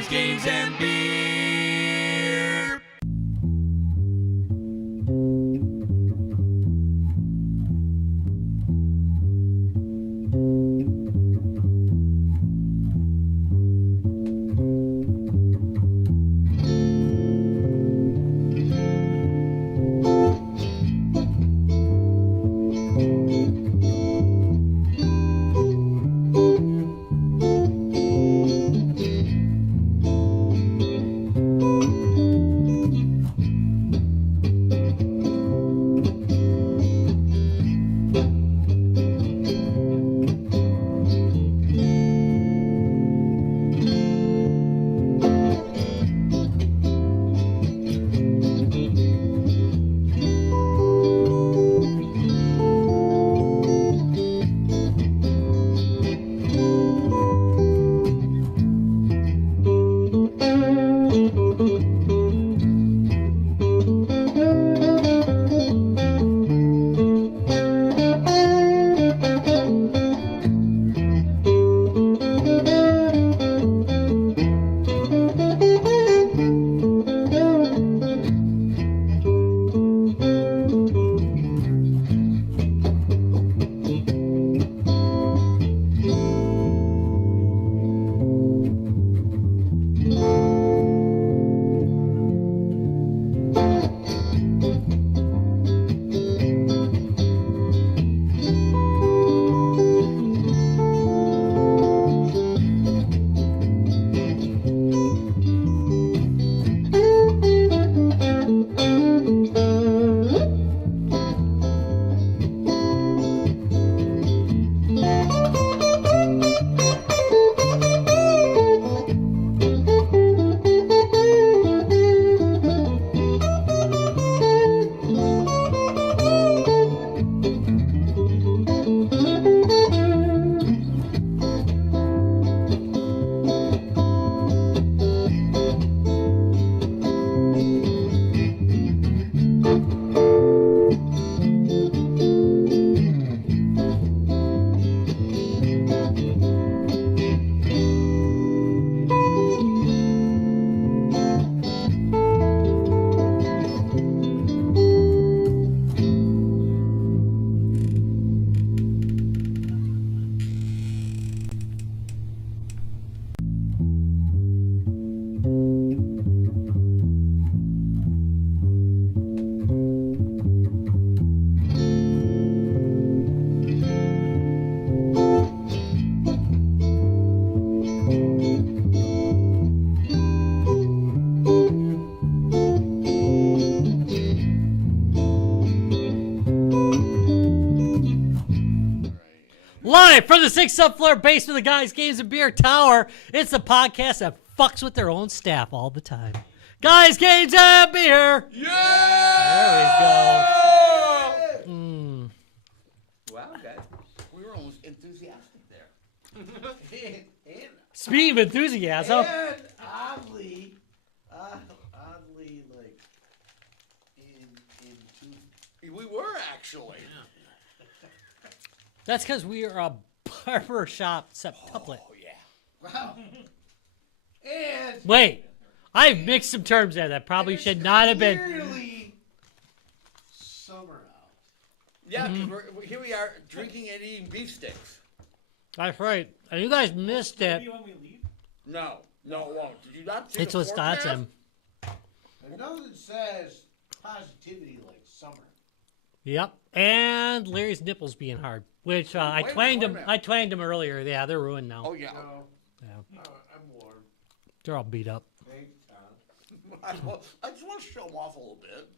Guys, Games, and Beer. Live from the 6th subfloor basement of the Guys, Games, and Beer Tower, it's the podcast that fucks with their own staff all the time. Guys, Games, and Beer! Yeah! There we go. Wow, guys, we were almost enthusiastic there. Speaking of enthusiasm, And oddly, like, We were actually. that's because we are a barber shop septuplet. Oh yeah. wow. And Wait, I've mixed some terms there that probably it's should not have been. clearly summer out. Yeah, because here we are drinking and eating beef sticks. That's right. And you guys missed it. When we leave? No, it won't. Did you not see It's the Wisconsin. And nothing says positivity like summer. Yep. And Larry's nipples being hard, which I Wait, twanged wait a him. minute. I twanged him earlier. Yeah, they're ruined now. Oh yeah. No, Yeah, I'm warm. they're all beat up. Thanks, Tom. I just want to show them off a little bit.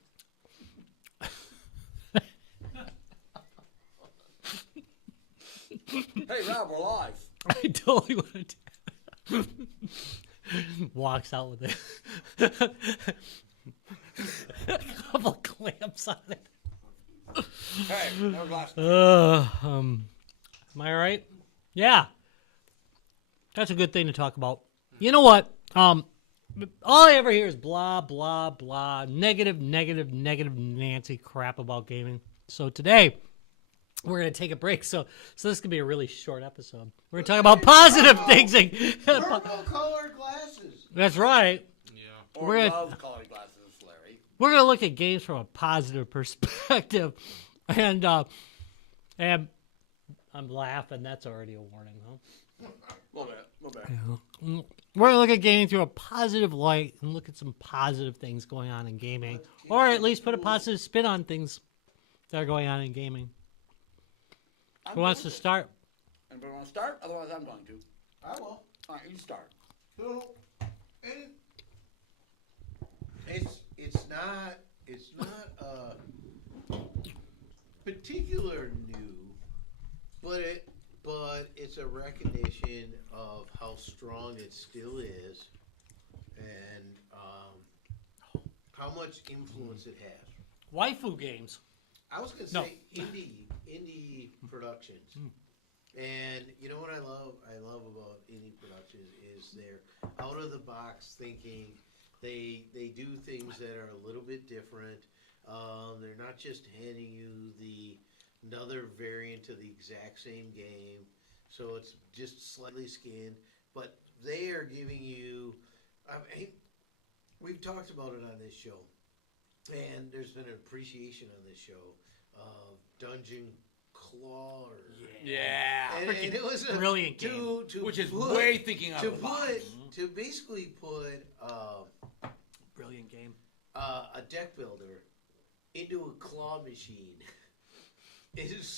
Hey Rob, we're live. I totally want to. Walks out with it. A couple clamps on it. Hey, no glass. Am I right? Yeah. That's a good thing to talk about. You know what? All I ever hear is blah, blah, blah, negative, Nancy crap about gaming. So today, we're going to take a break. So this could be a really short episode. We're going to talk about positive things. Purple colored glasses. That's right. Yeah. Or We're gonna- love colored glasses, Larry. We're gonna look at games from a positive perspective, and I'm laughing. That's already a warning, huh? A little bit. We're gonna look at gaming through a positive light and look at some positive things going on in gaming, or at least put a positive spin on things that are going on in gaming. I'm Who wants to going start? Anybody want to start? Otherwise, I'm going to. I will. All right, you start. So, and it's not particular new, but it's a recognition of how strong it still is, and how much influence it has. Waifu games. I was gonna No. say indie productions. And you know what I love about indie productions is they're out of the box thinking. They do things that are a little bit different. They're not just handing you another variant of the exact same game, so it's just slightly skinned. But they are giving you. I mean, we've talked about it on this show, and there's been an appreciation on this show of Dungeon Claw. Yeah. And it was a Brilliant game. Which is put- way thinking out to of the box. to basically put Brilliant game. a deck builder into a claw machine is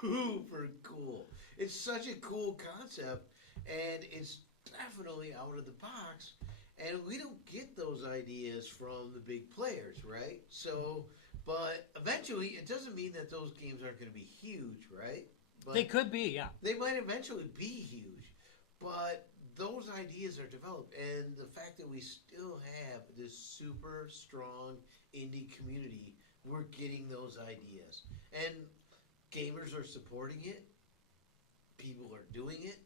super cool. It's such a cool concept, and it's definitely out of the box. And we don't get those ideas from the big players, right? So, but eventually, it doesn't mean that those games aren't going to be huge, right? But They could be, yeah. they might eventually be huge, but those ideas are developed, and the fact that we still have this super strong indie community, we're getting those ideas, and gamers are supporting it. People are doing it.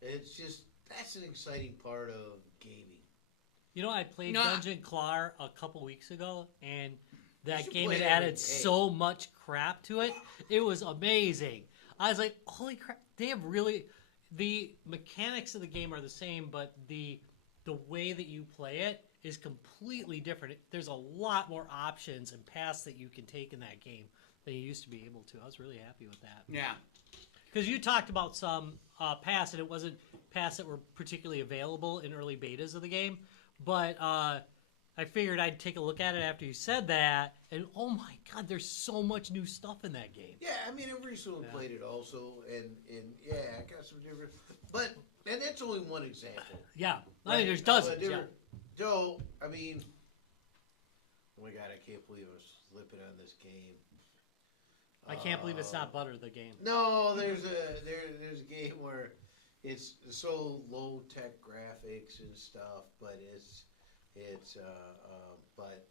That's an exciting part of gaming. You know, I played No, I- Dungeon Claw a couple weeks ago, and that should game play had it every added day. so much crap to it. It was amazing. I was like, holy crap. They have really... The mechanics of the game are the same, but the way that you play it is completely different. There's a lot more options and paths that you can take in that game than you used to be able to. I was really happy with that. Yeah. Because you talked about some paths, and it wasn't paths that were particularly available in early betas of the game. But I figured I'd take a look at it after you said that, and oh my god, there's so much new stuff in that game. Yeah, I mean, I've recently played it also, and yeah, I got some different, and that's only one example. Yeah, I Right? mean, there's dozens. But Yeah. different- So, I mean, oh my god, I can't believe I'm slipping on this game. I can't believe it's not Butter, the game. No, there's a game where it's so low tech graphics and stuff, but but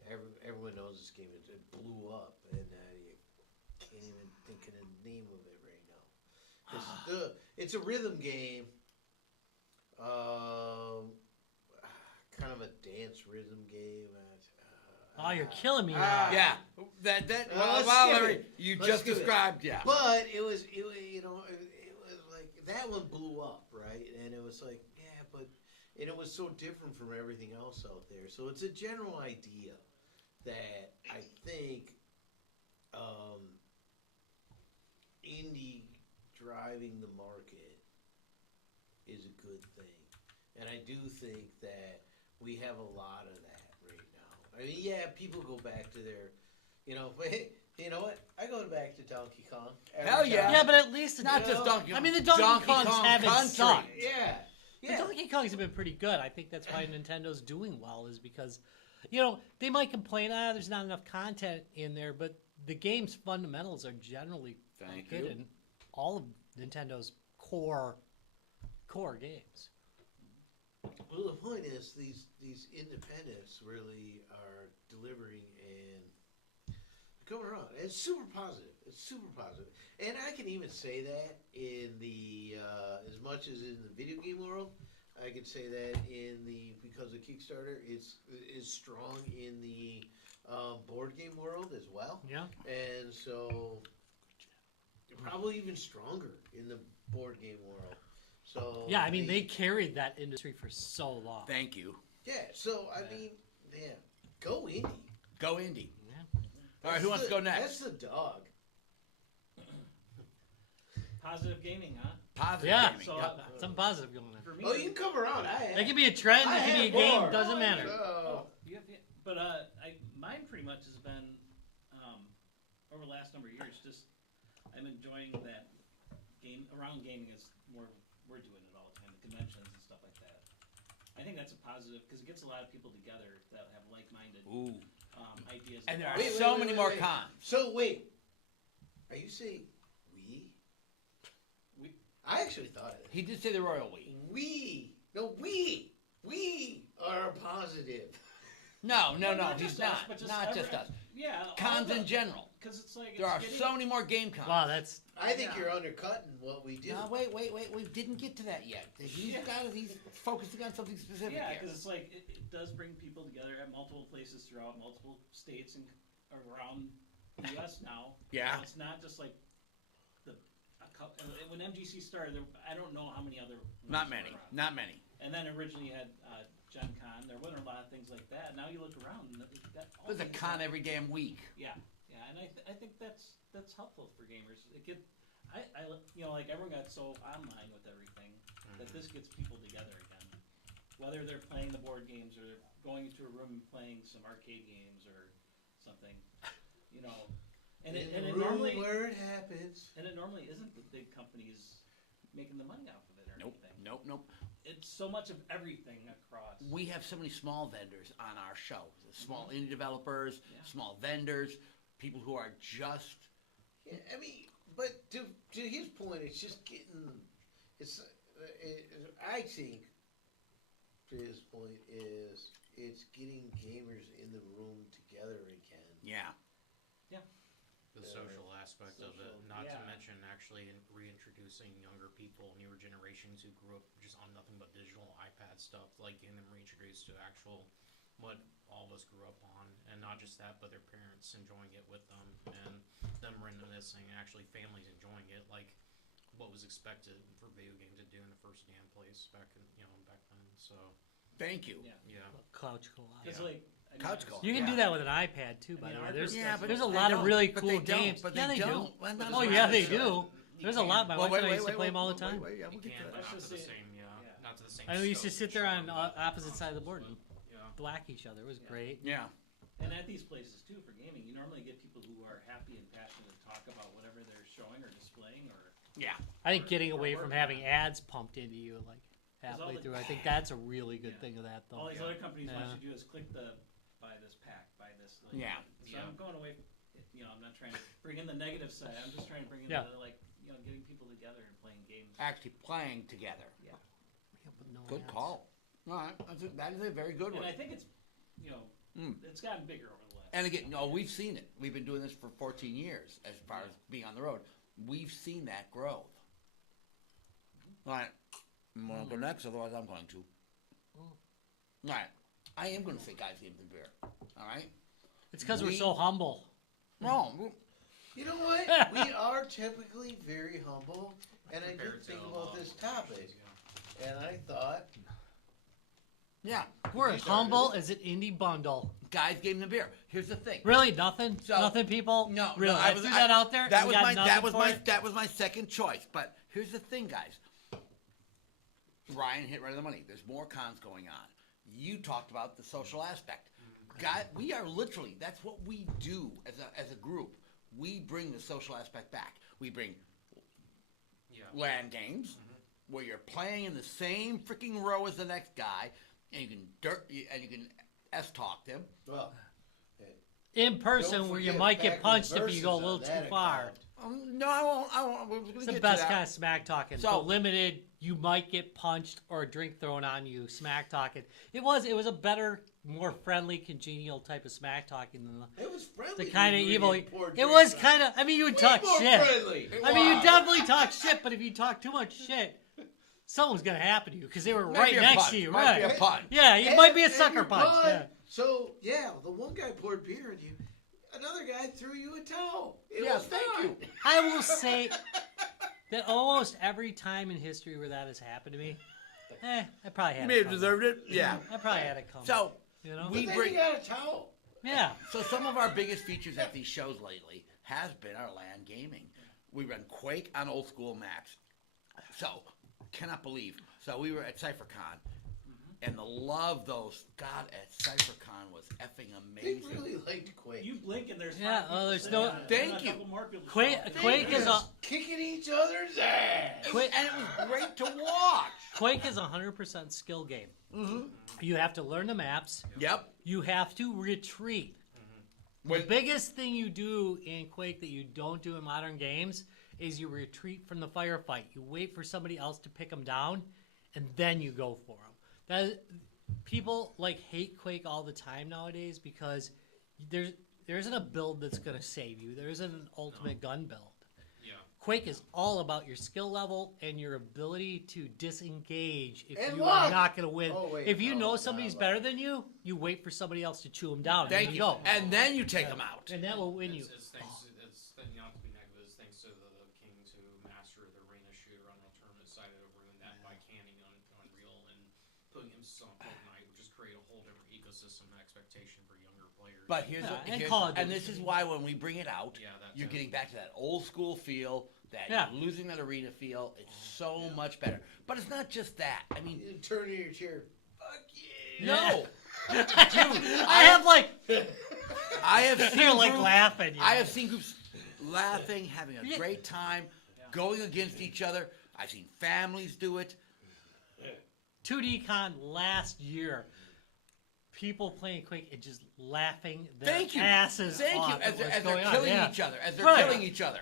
everyone knows this game. It blew up, and you can't even think of the name of it right now. It's a rhythm game, kind of a dance rhythm game. Oh, you're killing me now. Yeah. That let's wow, skip Larry, it. you Let's just skip it. described, yeah. But it was like that one blew up, right? And it was like, yeah, and it was so different from everything else out there. So it's a general idea that I think indie driving the market is a good thing. And I do think that we have a lot of that right now. I mean, yeah, people go back to their, but hey, you know what? I go back to Donkey Kong. every Hell yeah. time. Yeah, but at least Not just Donkey Kong. I mean, the Donkey Kongs Kong haven't Country. sucked. Yeah. The Yeah. Donkey Kongs have been pretty good. I think that's why Nintendo's doing well, is because, they might complain, there's not enough content in there, but the game's fundamentals are generally Thank good you. in all of Nintendo's core games. Well, the point is, these independents really are delivering and coming around. It's super positive. It's super positive. And I can even say that in the as much as in the video game world, I can say that because of Kickstarter, is strong in the board game world as well. Yeah. And so probably even stronger in the board game world. So Yeah, I mean, they carried that industry for so long. Thank you. Yeah, so I mean, man, go indie. Go indie. Yeah. All right, who wants to go next? That's the dog. Positive gaming, huh? Positive Yeah. gaming. So, Yep. Something positive going on. For me, Oh, you can come around. It could be a trend, it could be a game, more. doesn't matter. So, but mine pretty much has been over the last number of years. Just I'm enjoying that game around gaming is more. We're doing it all the time, the conventions and stuff like that. I think that's a positive because it gets a lot of people together that have like-minded Ooh. ideas. And there are Wait, so wait, many wait, more wait. cons. So wait, are you saying we? We- I actually thought of it. He did say the royal we. We are positive. No, Not he's just not. us, but just Not just us. Yeah, Cons in general. Because it's like There are getting, so many more game cons. Wow, that's I think Yeah. you're undercutting what we do. No, wait. We didn't get to that yet. He's focusing on something specific Yeah, here. because it's like it does bring people together at multiple places throughout multiple states and around the U.S. now. Yeah. So it's not just like when MGC started. I don't know how many other ones Not were many. around. Not many. And then originally you had Gen Con. There wasn't a lot of things like that. Now you look around and you've got all There's a these con things. every damn week. Yeah, and I think that's helpful for gamers. I like everyone got so online with everything that this gets people together again. Whether they're playing the board games or they're going into a room and playing some arcade games or something, And it normally where it happens. and it normally isn't the big companies making the money off of it or anything. Nope. It's so much of everything across. We have so many small vendors on our show. Small indie developers, Yeah. small vendors, people who are just Yeah, I mean, but to his point, it's just getting. I think to his point is it's getting gamers in the room together again. yeah. The social aspect of it, not Yeah. to mention actually reintroducing younger people, newer generations who grew up just on nothing but digital iPad stuff, like getting them reintroduced to actual what all of us grew up on, and not just that, but their parents enjoying it with them, and them reminiscing, and actually families enjoying it, like what was expected for video games to do in the first damn place back then. So Thank you. Yeah, couch co-op. it's Yeah. like Couch co-op. You can Yeah. do that with an iPad too, by I mean, the way. our There's perspective- there's a but lot they of really don't, but cool they don't, games. but yeah, they they don't. do. Well, not Oh as yeah, much. they do. There's a lot. My wife and I used to play them all the time. Wait, you we'll get to can, that. but not Let's to the just say- same, not to the same. I used to scope sit and there on charm, opposite side of the board and yeah. black each other. It was Yeah. great. Yeah. And at these places too, for gaming, you normally get people who are happy and passionate to talk about whatever they're showing or displaying, or Yeah. I think getting Or away from working having on it. ads pumped into you like halfway all the- through, I think that's a really good Yeah. thing of that all though. these other companies Yeah. want you to do is click the buy this pack, buy this. Like, Yeah. So I'm going away. I'm not trying to bring in the negative side. I'm just trying to bring in Yeah. the getting people together and playing games. Actually playing together. Yeah, but no Good ads. call. All right. That is a very good And one. I think it's it's gotten bigger over the last. And again, no, we've seen it. We've been doing this for 14 years as far as being on the road. We've seen that growth. All right. I'm going to go next, otherwise I'm going to. All right. I am going to say guys, games, and beer. All right? It's because we're We- so humble. No. You know what? We are typically very humble, and I did Compared to think a about lot this of topic, places, yeah. and I thought, Yeah. We're You as started humble it. as an indie bundle. Guys, games, and beer. Here's the thing. Really, nothing. So- Nothing, people. No, really. no, I threw that out there. That and was got my nothing for it. that was my second choice. But here's the thing, guys. Ryan hit right on the money. There's more cons going on. You talked about the social aspect. Guy, we are literally, that's what we do as a group. We bring the social aspect back. We bring Yeah. LAN games where you're playing in the same freaking row as the next guy, and you can S-talk them. well, In person, don't where you forget might get backwards punched if you go a verses little on too that far. account. No, I won't. We're gonna It's get the to best that. kind of smack talking. So- So limited, you might get punched or a drink thrown on you. Smack talking. It was a better, more friendly, congenial type of smack talking than It was friendly. the kind of when we evil. were getting poured It was drinks on. kind of. I mean, you would Way talk more shit. friendly. I mean, you definitely talk shit, but if you talk too much shit, something's gonna happen to you because they were Might right be a next punch. to you, Might be right? a punch. Yeah, it And- might be a and sucker your punch. bud- Yeah. So yeah, the one guy poured beer on you. Another guy threw you a towel. It Yes, was thank fine. you. I will say, that almost every time in history where that has happened to me, I probably had You it may have coming. deserved it. Yeah. I probably had it coming. So you know? we Then bring. you got a towel. Yeah. So some of our biggest features at these shows lately has been our LAN gaming. We run Quake on old school maps. So cannot believe. So we were at CypherCon, and the love those got at CypherCon was effing They amazing. really liked Quake. You blink and there's Yeah, 5 oh, people there's sitting no- on it. Thank And a you. couple more people Quake- show up. Quake is a- kicking each other's ass. Quake- And it was great to watch. Quake is a 100% skill game. Mm-hmm. You have to learn the maps. Yep. You have to retreat. The When- biggest thing you do in Quake that you don't do in modern games is you retreat from the firefight. You wait for somebody else to pick them down, and then you go for them. People hate Quake all the time nowadays because there isn't a build that's going to save you. There isn't an ultimate gun build. Yeah. Quake is all about your skill level and your ability to disengage if And you luck. are not going to win. Oh, wait, if you no, know not somebody's luck. better than you, you wait for somebody else to chew them down. And Thank then you. go. And then you take them out. And that will win you. It's thanks, it's not to be negative, it's thanks to the Kings who mastered the arena shooter on the tournament side of ruined that by canning on Unreal and putting emphasis on Fortnite, which just create a whole different ecosystem and expectation for younger players. But here's, Yeah, and here's Call of and Duty. this is why when we bring it out, Yeah, that you're too. getting back to that old school feel, that Yeah. you're losing that arena feel. It's so much better. But it's not just that. I mean, You turn in your chair. Fuck you. no. I have I have they're seen like groups, laughing. I have seen groups laughing, having a Yeah. great time, going against each other. I've seen families do it. 2D Con last year. People playing Quake and just laughing their Thank you. asses Thank you. off As at they're, what's as they're going on. killing Yeah. each other. As they're Right. killing each other.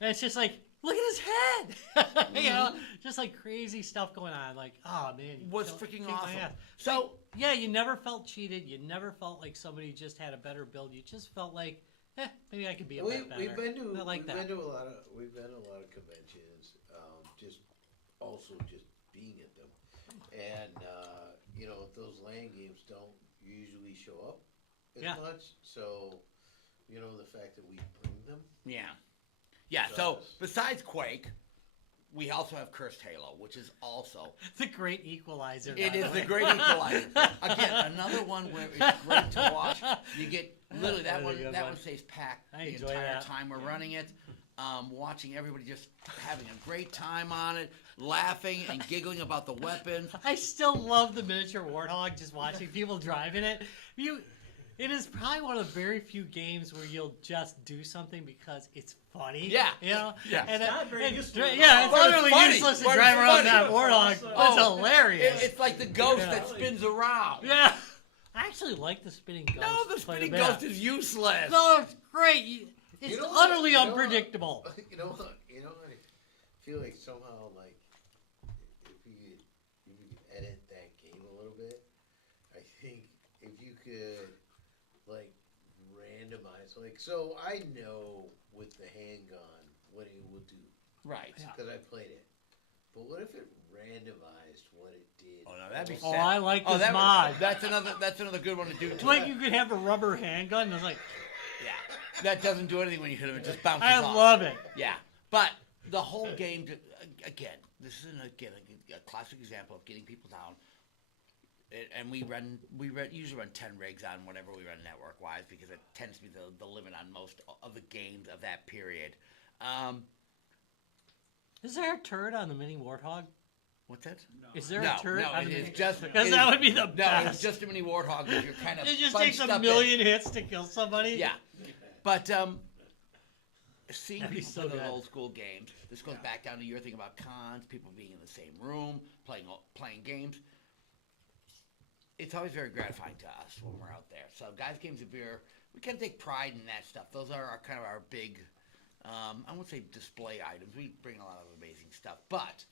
And it's just like, look at his head. You know, just like crazy stuff going on. Like, oh man, you Was killed- freaking kicked my awesome. ass. So Yeah, you never felt cheated. You never felt like somebody just had a better build. You just felt like, maybe I could be a bit better. We've been to I like we've that. been to a lot of conventions. Just also just being at them, and those LAN games don't usually show up as Yeah. much. So the fact that we bring them. yeah. Yeah, so besides Quake, we also have Cursed Halo, which is also The great equalizer. it by is way. the great equalizer. Again, another one where it's great to watch. You get literally that Really one. good That one. one stays packed I the enjoy entire that. time we're running it. Watching everybody just having a great time on it, laughing and giggling about the weapons. I still love the miniature warthog. Just watching people driving it. It is probably one of the very few games where you'll just do something because it's funny. Yeah. You know? Yeah. And It's not very useful at Yeah, all. it's But it's utterly funny. useless to But drive it's around funny. that warthog. Oh. That's hilarious. It's like the ghost Yeah. that spins around. Yeah. I actually like the spinning ghost. No, the quite a spinning bit. ghost is useless. No, it's great. It's You know what? utterly You know what? unpredictable. You know what? I feel like somehow if you could edit that game a little bit, I think if you could randomize so I know with the handgun what it will do Right. Yeah. because I played it. But what if it randomized what it did? Oh no, that'd be Oh, sad. I like this that mod. That's another good one to do. It's Too. like you could have a rubber handgun. And it's like, Yeah, that doesn't do anything when you hit him. It just bounces I off. love it. Yeah, but the whole game, again, this is a classic example of getting people down. And we usually run 10 rigs on whatever we run network wise because it tends to be the limit on most of the games of that period. Is there a turret on the mini warthog? What's that? Is there No, a turret no, on it the is mini? just Because it that is- would be the No, best. it's just a mini warthog because you're kind of It just bunched takes a up million hits to kill somebody. Yeah, but seeing That'd be people so play those good. old school games. This goes back down to your thing about cons, people being in the same room, playing games. It's always very gratifying to us when we're out there. So, Guys, Games of Beer, we kind of take pride in that stuff. Those are our big, I won't say display items. We bring a lot of amazing stuff, but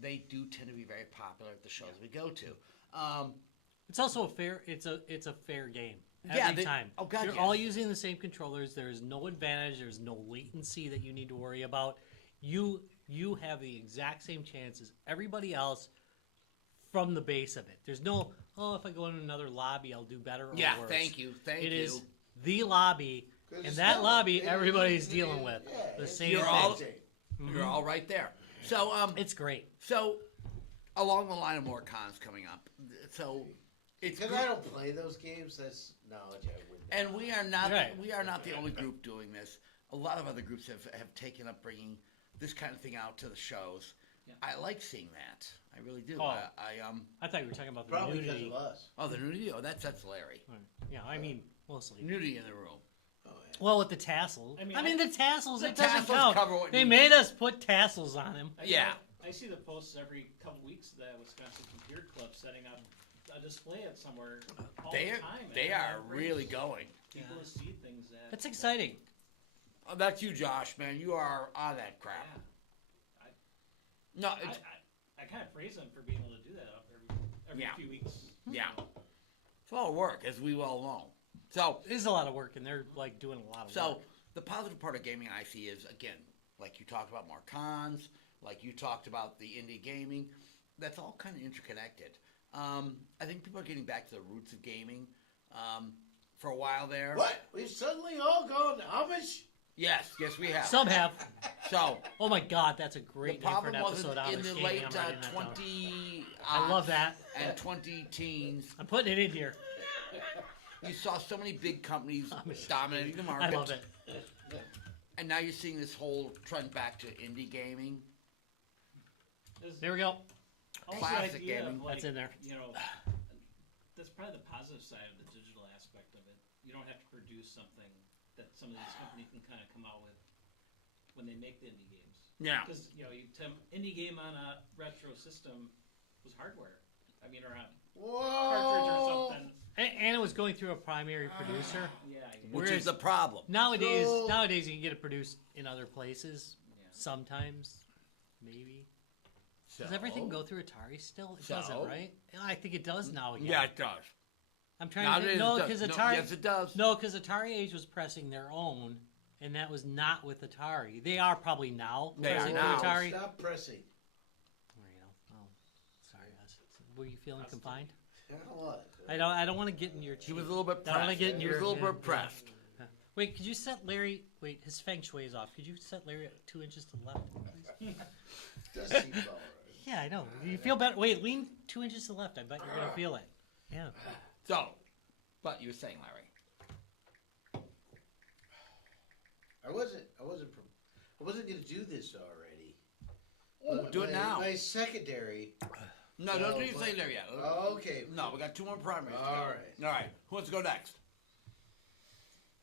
they do tend to be very popular at the shows we go to. It's also a fair. It's a fair game Yeah, every time. oh, God, You're yes. all using the same controllers. There is no advantage. There's no latency that you need to worry about. You have the exact same chance as everybody else from the base of it. There's no if I go in another lobby, I'll do better or Yeah, worse. thank you. It is the lobby, 'Cause and it's that not- lobby it- everybody's it- dealing it- with yeah, the it's same You're thing. all- You're all right there. So It's great. so along the line of more cons coming up. So it's Because I don't play those games, that's knowledge I wouldn't. and we are not Right. we are not the only group doing this. A lot of other groups have taken up bringing this kind of thing out to the shows. Yeah. I like seeing that. I really do. Oh. I I thought you were talking about the Probably because nudity. of us. oh the nudity. Oh, that's Larry. Yeah, I mean mostly. Nudity in the room. Oh, yeah. Well, with the tassels. I I mean, mean, the tassels. The It doesn't tassels count. cover what They you- made us put tassels on him. I Yeah. I see the posts every couple weeks that Wisconsin Computer Club setting up a display at somewhere all They the are time. they and are that brings really going. people to see things that. That's exciting. Oh, that's you, Josh. Man, you are on that Yeah. crap. No, it's I kind of praise them for being able to do that up every Yeah. few weeks. yeah. It's a lot of work, as we well know. So It is a lot of work, and they're like doing a lot of So work. the positive part of gaming I see is, again, like you talked about more cons, like you talked about the indie gaming. That's all kind of interconnected. I think people are getting back to the roots of gaming. For a while there. What? We've suddenly all gone Amish? Yes, we have. Some have. So Oh my God, that's a the great name for an problem was episode. in the Amish late gaming. I'm writing that down. 20 I love that. and 20 teens, I'm putting it in here. you saw so many big companies Amish. dominating the I market. love it. And now you're seeing this whole trend back to indie gaming. There's There we go. also Classic the idea gaming. Of, like, That's in there. You know, that's probably the positive side of the digital aspect of it. You don't have to produce something that some of these companies can kind of come out with when they make the indie games. Yeah. Because indie game on a retro system was hardware. I mean, or a cartridge or Whoa! something. And it was going through a primary producer. Yeah. Which Whereas- is the problem. Nowadays, So- nowadays you can get it produced in other places. Yeah. Sometimes, maybe. So, Does everything go through Atari still? It So? doesn't, right? Yeah, I think it does now again. Yeah, it does. I'm trying Nowadays to think. it No, does. because No, Atari. yes, it does. No, because Atari Age was pressing their own, and that was not with Atari. They are probably now They are pressing now. with Atari. Stop pressing. There you go. Oh, sorry, guys. Were you feeling confined? What? I don't want to get in your. He was a little bit I don't wanna pressed. get in He was your- a little yeah, bit pressed. Wait, could you set Larry? Wait, his feng shui is off. Could you set Larry at 2 inches to the left, please? Does seem about right. Yeah, I know. You feel better. Wait, lean 2 inches to the left. I bet you're gonna feel it. Yeah. So, but you were saying, Larry. I wasn't gonna do this already. But Do it now. My secondary. No, No, don't do your but- thing there yet. Okay. No, we got two more primaries. to go. All right. All right. Who wants to go next?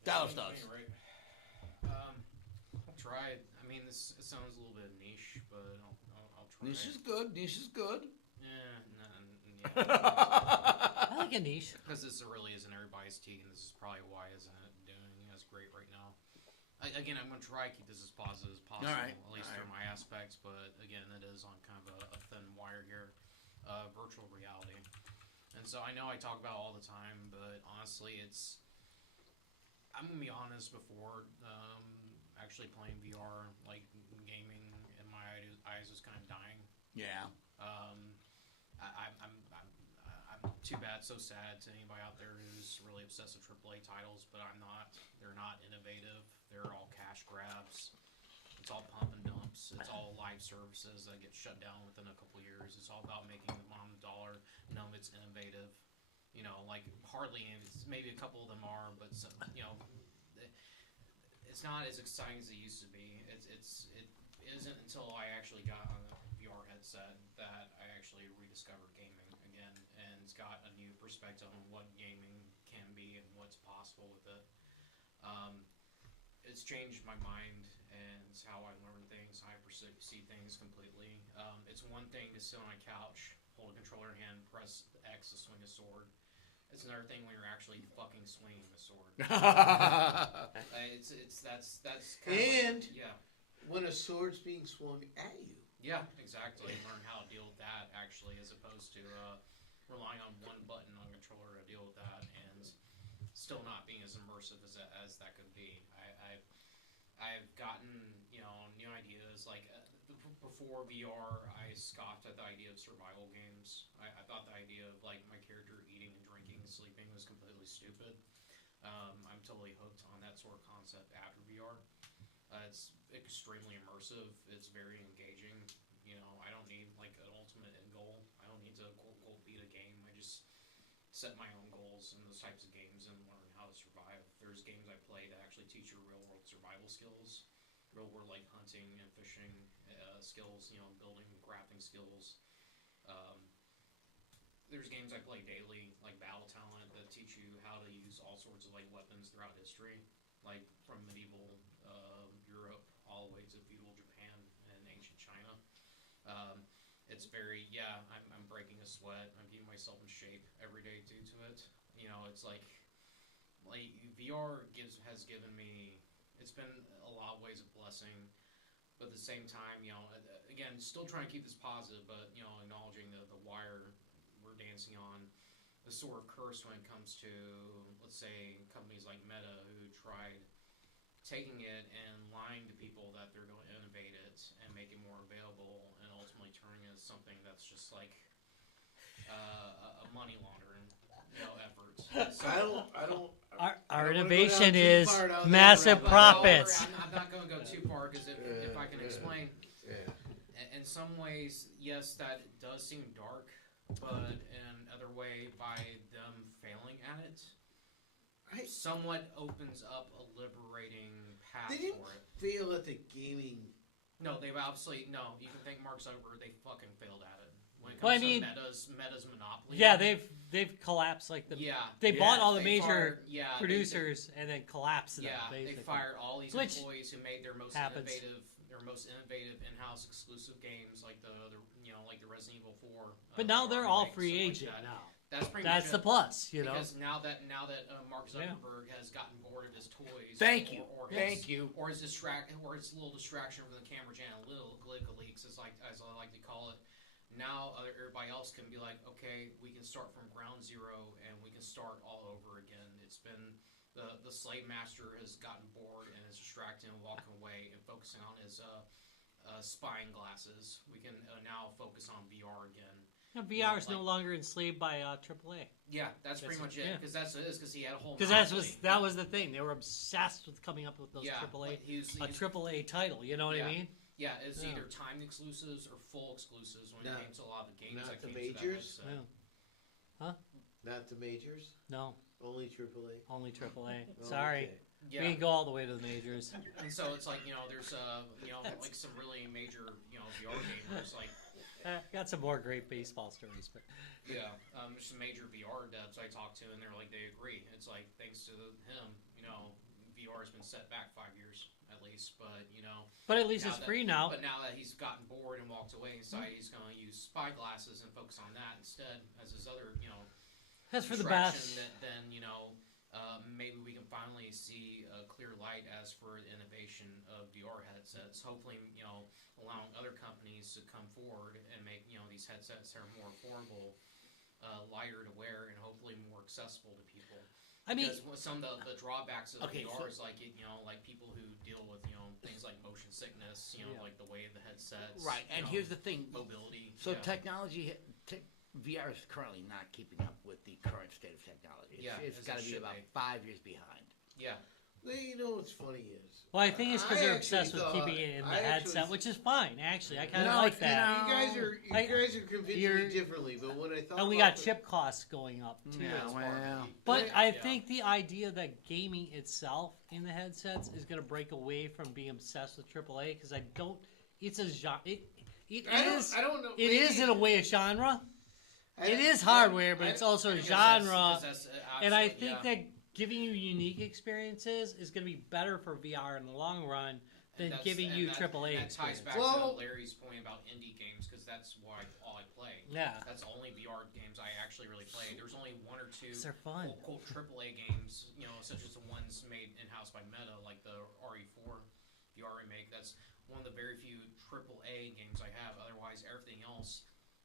Dallas does. Right. I'll try it. I mean, this it sounds a little bit niche, but I'll try Niche it. is good. Niche is good. Yeah, I like a niche. because this really isn't everybody's tea, and this is probably why isn't it doing as great right now. Again, I'm going to try to keep this as positive as possible, Alright, at least alright. from my aspects. But again, it is on kind of a thin wire here, virtual reality. And so I know I talk about it all the time, but honestly, I'm gonna be honest. Before actually playing VR, like gaming in my eyes was kind of dying. Yeah. I'm too bad, so sad to anybody out there who's really obsessed with AAA titles, but I'm not. They're not innovative. They're all cash grabs. It's all pump and dumps. It's all live services that get shut down within a couple years. It's all about making the bottom dollar. None of it's innovative. You know, like hardly. Maybe a couple of them are, but some, it's not as exciting as it used to be. It isn't until I actually got on a VR headset that I actually rediscovered gaming again, and it's got a new perspective on what gaming can be and what's possible with it. It's changed my mind and it's how I learn things, how I see things completely. It's one thing to sit on a couch, hold a controller in hand, press X to swing a sword. It's another thing when you're actually fucking swinging the sword. That's kind And- of yeah. When a sword's being swung at you. Yeah, exactly. Learn how to deal with that actually, as opposed to relying on one button on a controller to deal with that, and still not being as immersive as that could be. I've gotten new ideas like before VR. I scoffed at the idea of survival games. I thought the idea of like my character eating and drinking and sleeping was completely stupid. I'm totally hooked on that sort of concept after VR. It's extremely immersive. It's very engaging. You know, I don't need like an ultimate end goal. I don't need to quote beat a game. I just set my own goals in those types of games and learn how to survive. There's games I play that actually teach you real world survival skills, real world like hunting and fishing skills. You know, building, crafting skills. Um, there's games I play daily, like Battle Talent, that teach you how to use all sorts of like weapons throughout history, like from medieval Europe all the way to feudal Japan and ancient China. It's very I'm breaking a sweat. I'm keeping myself in shape every day due to it. You know, it's like VR has given me. It's been a lot of ways a blessing, but at the same time, you know, again, still trying to keep this positive, but you know, acknowledging the wire we're dancing on, the sort of curse when it comes to, let's say, companies like Meta who tried taking it and lying to people that they're going to innovate it and make it more available, and ultimately turning it into something that's just like a money laundering, you know, effort. So, I don't. Our I don't wanna go innovation down too is far down that massive rabbit hole. profits. I'm not going to go too far because if I can explain, Yeah. in some ways, yes, that does seem dark, but in other way, by them failing at it, somewhat opens up a liberating path They didn't for it. fail at the gaming. No, they've absolutely no. You can thank Mark Zuckerberg. They fucking failed at it when it comes Well, I to mean, Meta's monopoly. Yeah, they've collapsed like the. yeah. They bought all the They major fired, producers and then collapsed them. Yeah, basically. they fired all these Which employees who made their most happens. innovative in-house exclusive games, like the like the Resident Evil 4. But now they're VR all remake, free stuff agent like that. now. That's pretty That's much the plus, you know. Because now that Mark Zuckerberg has gotten bored of his toys, Thank you. or Thank you. or his little distraction from the Cambridge Analytica leaks, as I like to call it. Now everybody else can be like, okay, we can start from ground zero and we can start all over again. It's been the slave master has gotten bored and is distracted and walking away and focusing on his spying glasses. We can now focus on VR again. Yeah, VR is no longer enslaved by AAA. Yeah, that's pretty much it. yeah. Because that's what it is. Because he had a whole. Because that was the thing. They were obsessed with coming up with those like AAA title. You know what I mean? Yeah, it's either timed exclusives or full exclusives when it came to a lot of the games. Not that the came to that majors? headset. Huh? Not the majors. No, Only AAA. only AAA. Oh, Sorry, okay. we Yeah, can go all the way to the majors. and so it's like there's like some really major VR gamers like Got some more great baseball stories, but there's some major VR devs I talked to and they're like they agree. It's like thanks to him, VR has been set back 5 years at least, but at least it's free now. But now that he's gotten bored and walked away, he decided he's going to use spy glasses and focus on that instead as his other That's for the distraction. best. Then maybe we can finally see a clear light as for the innovation of VR headsets. Hopefully, allowing other companies to come forward and make these headsets that are more affordable, lighter to wear, and hopefully more accessible to people. I mean, because some of the drawbacks of Okay, VR so- is like like people who deal with things like motion sickness, like the way of the headsets, Right, and here's the thing. mobility. So yeah. technology, VR is currently not keeping up with the current state of technology. It's as got it to be should about be. 5 years behind. Yeah. Well, you know what's funny is. well, I think it's because I they're actually obsessed with thought- keeping it in the I headset, actually- which is fine. Actually, I kind of No, like that. You guys are convincing You're- me differently, but when I thought And we about got chip costs going up too. Yeah, as well. far. But I Yeah. think the idea that gaming itself in the headsets is going to break away from being obsessed with AAA because I don't. It's a genre. It is. I don't know. It is in a way a genre. I- It is hardware, but it's also a Because that's- genre. because that's, And I absolutely, think that giving you unique experiences is going to be better for VR in the long run than And giving and you that, AAA and that ties back Well- to Larry's point about indie games because that's all I play. Yeah, That's the only VR games I actually really play. There's only one or two 'cause they're fun. quote AAA games, such as the ones made in house by Meta, like the RE4 VR remake. That's one of the very few AAA games I have. Otherwise, everything else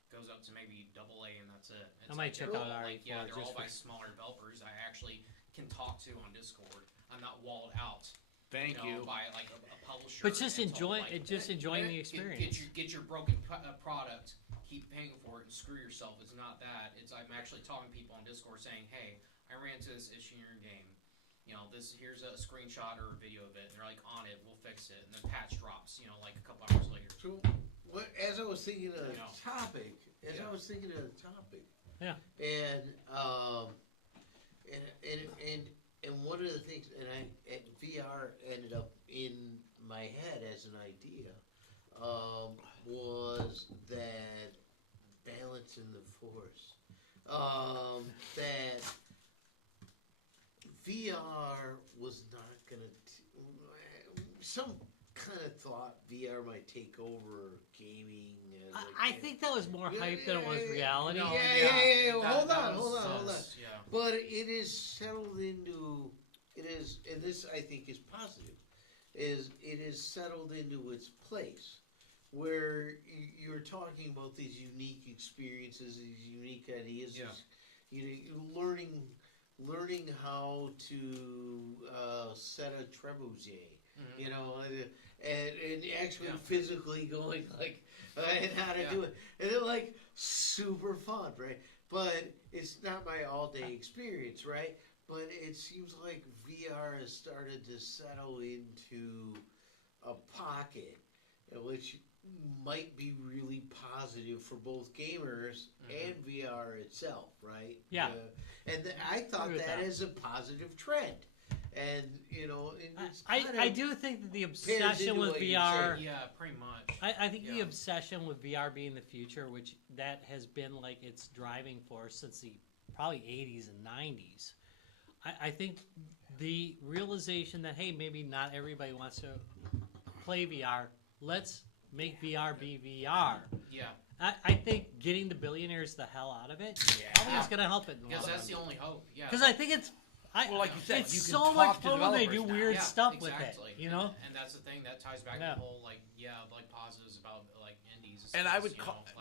goes up to maybe AA, and that's it. It's I might check out like, RE4 yeah, they're just all by for- smaller developers I actually can talk to on Discord. I'm not walled out. Thank you. By like a publisher. But just and told, enjoying the Get experience. your broken product. Keep paying for it and screw yourself. It's not that. I'm actually talking to people on Discord saying, "Hey, I ran into this issue in your game. here's a screenshot or a video of it, and they're like, on it, we'll fix it, and then patch drops, like a couple hours later. So, as I was thinking of the You know. topic, Yeah. and and one of the things, and VR ended up in my head as an idea, was that balance in the force, that VR was not gonna. Some kind of thought VR might take over gaming. As I think that was more hype than it was reality. No, Yeah. Hold That on. was, yeah. But it is settled into. It is, and this I think is positive. It is settled into its place, where you're talking about these unique experiences, these unique ideas. Yeah. Learning how to set a trebuchet. Mhm. And actually Yeah. physically going and how to do it, and they're super fun, right? But it's not my all day experience, right? But it seems like VR has started to settle into a pocket, which might be really positive for both gamers and VR itself, right? Yeah. I thought Agree with that that. is a positive trend. And it's I do think that the into obsession with what you VR. say. Yeah, pretty much. I think the Yeah. obsession with VR being the future, which that has been its driving force since the probably 80s and 90s. I think the realization that, hey, maybe not everybody wants to play VR. Let's make VR be VR. Yeah, I think getting the billionaires the hell out of it probably is going to help it. because that's the only hope. Yeah. Because I think it's. Well, like you said, it's you can so talk much to fun when they do developers now. weird Yeah, stuff exactly. with it. And that's the thing that ties back Yeah. to the whole positives about indies. And I would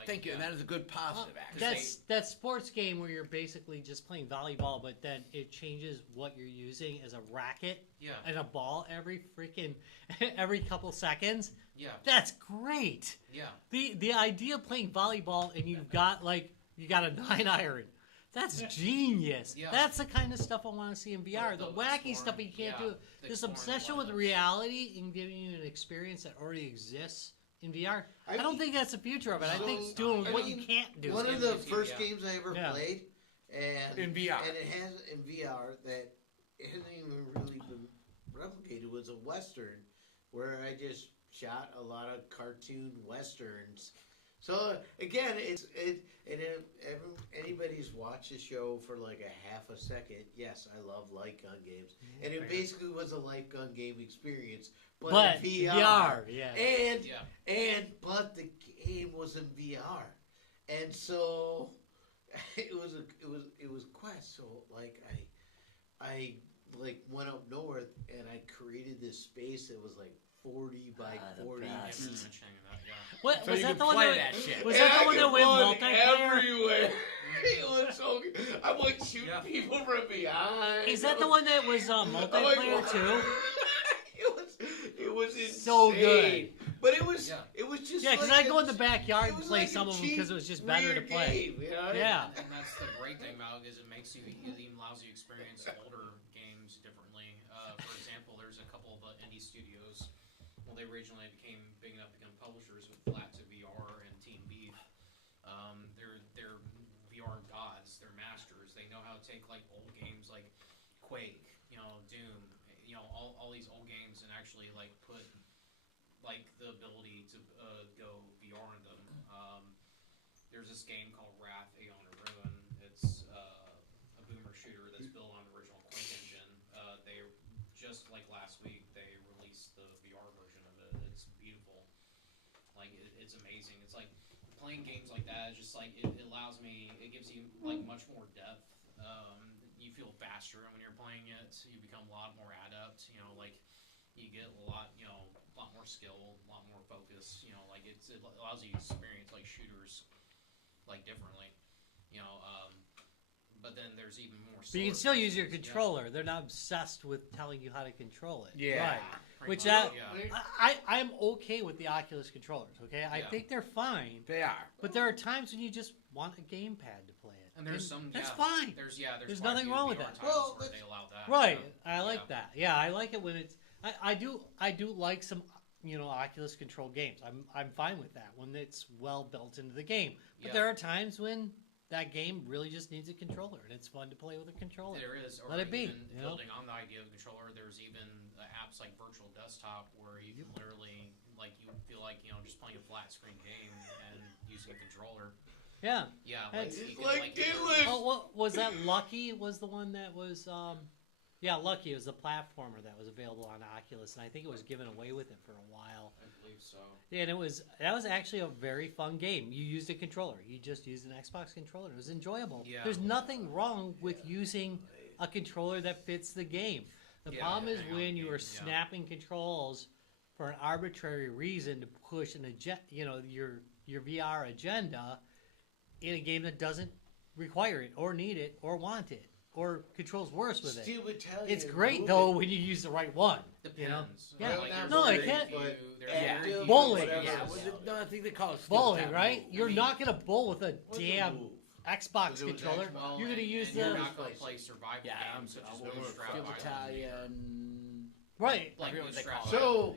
thank you, yeah. and that is a good positive action. That's that sports game where you're basically just playing volleyball, but then it changes what you're using as a racket Yeah, and a ball every couple seconds. yeah, That's great. yeah. The idea of playing volleyball and you've got you got a 9-iron. That's genius. Yeah. That's the kind of stuff I want to see in VR. The The wacky exploring, stuff you can't yeah, do. the This exploring obsession with what ifs. reality and giving you an experience that already exists in VR. I don't mean, think that's the future of it. I so, think it's doing I what you mean, can't do. one of It's the easy, first yeah. games I ever Yeah. played, and In VR. and it has in VR that it hasn't even really been replicated, was a Western where I just shot a lot of cartoon Westerns. So again, anybody's watched the show for a half a second. Yes, I love light gun games, and it basically was a light gun game experience, but in VR. yeah. But the game was in VR, and so it was Quest. So I went up north and I created this space that was 40 by 40 best. Yeah, feet. mentioning that, yeah. What So was you that can the one play that that shit. was And that I the one that could went run multiplayer? everywhere. It was so good. I'm shooting Yeah. people from behind. Is that the one that was multiplayer too? It was insane. So good. But it was Yeah. just Yeah, because I go in the backyard it and was play like some a of them because cheap, it was just better to weird play. game, you know? Yeah. And that's the great thing about it is it makes it even allows you to experience older games differently. For example, there's a couple of indie studios. Well, they originally became big enough to become publishers with Flat to VR and Team Beef. They're VR gods. They're masters. They know how to take old games like Quake, Doom, all these old games and actually put the ability to go VR in them. There's this game called Wrath, Aeon of Ruin. It's a boomer shooter that's built on the original Quake engine. They just last week they released the VR version of it. It's beautiful. It's amazing. It's playing games like that is just it allows me. It gives you much more depth. You feel faster when you're playing it. You become a lot more adept. You get a lot more skill, a lot more focus. It allows you to experience shooters differently. But then there's even more. But you can still use your controller. They're not obsessed with telling you how to control it. Yeah. Right. Pretty Which much, yeah. I'm okay with the Oculus controllers. Okay, I Yeah. think they're fine. They are. But there are times when you just want a gamepad to play it. And there's some that's yeah, fine. There's There's quite a nothing few wrong with VR that. titles Well, where they allow that. Right. Yeah. I like that. Yeah, I like it when it's. I do like some Oculus controlled games. I'm fine with that when it's well built into the game. But Yeah. there are times when that game really just needs a controller and it's fun to play with a controller. There is, or Let it be, even you know? building on the idea of controller. There's even apps like Virtual Desktop where you can literally, like, you feel like just playing a flat screen game and using a controller. Yeah. Yeah, It's you like can, Diddler. Oh, what was that? Lucky was the one that was. Yeah, Lucky was the platformer that was available on Oculus, and I think it was given away with it for a while. I believe so. And that was actually a very fun game. You used a controller. You just used an Xbox controller. It was enjoyable. Yeah. There's nothing wrong with using a controller that fits the game. The Yeah, problem is depending on when the you are game, yeah. snapping controls for an arbitrary reason to push your VR agenda in a game that doesn't require it or need it or want it or controls worse with it. Steel Italian It's great movement. though when you use the right one. Depends. You know? Like, Yeah. there's No, very it can't- few- but there's Yeah. very few- Bowling. whatever Yeah, it's well, called. no, I think they call it steel Bowling, tap right? move. You're not gonna bowl with a What's the damn move? Xbox To do with controller. Well, You're gonna and- use and you're the not going to play survival Yeah, games such as steel Bootstrap Island. Italian. right. I forget what they Bootstrap call it. So,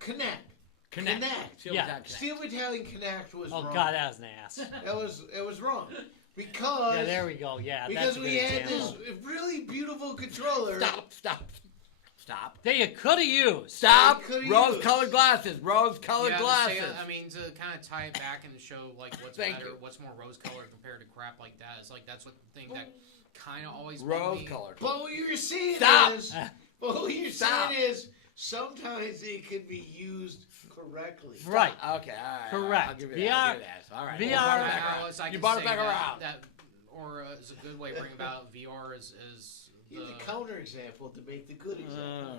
Connect. Connect. Connect. Steel Yeah. Italian Connect. Steel Italian Connect was Oh wrong. god, that was an ass. It was wrong because Yeah, there we go. Yeah, because that's a we good had example. this really beautiful controller. Stop. That you could have used. Stop. They could've Rose-colored used. glasses. Rose-colored Yeah, glasses. I mean, to kind of tie it back and show like what's Thank better, you. what's more rose-colored compared to crap like that. It's like that's what the thing that kind of always bugged me. Rose-colored. But what you're saying Stop. is, but what you're Stop. saying is, sometimes it can be used correctly. Right. Okay, all right. Correct. I'll give you VR that. I'll give you that. All right. VR You brought it Or back else I around. You could brought it say back that, around. That, or is a good way to bring about VR is He's the a counter example to make the good example.